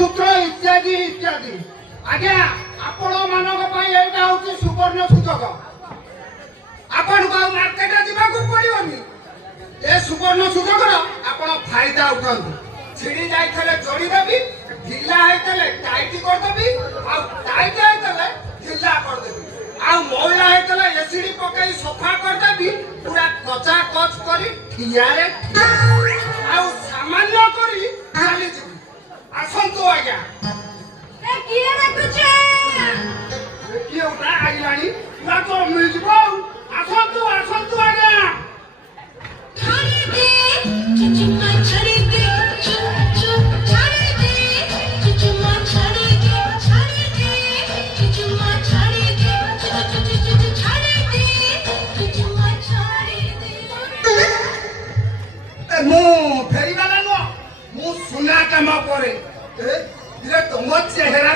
मंगलसूत्र इत्यादि इत्यादि आज्ञा आपण मानक पई एटा होची सुवर्ण सूचक आपण को मार्केट जीवा को पड़िबनी ए सुवर्ण सूचक आपण फायदा उठांतु छिड़ी जाइथले जोड़ी देबी ढिला हेतले टाइट कर देबी आ टाइट हेतले ढिला कर देबी आ मोइला हेतले एसिडी पकाई सफा कर देबी पूरा कचा कच करी ठियारे आ सामान्य करी चली जी आसंतु आज्ञा ए किए रखुछे किए उठा आइलानी ना तो मिल जिवो आसंतु आसंतु आज्ञा छाड़ी दे चुचुमा छाड़ी दे छाड़ी दे चुचुमा छाड़ी दे चुचुमा छाड़ी दे छाड़ी दे चुचुमा छाड़ी दे मो फेरी वाला नो मो सुना काम करे ए दिले तुम चेहरा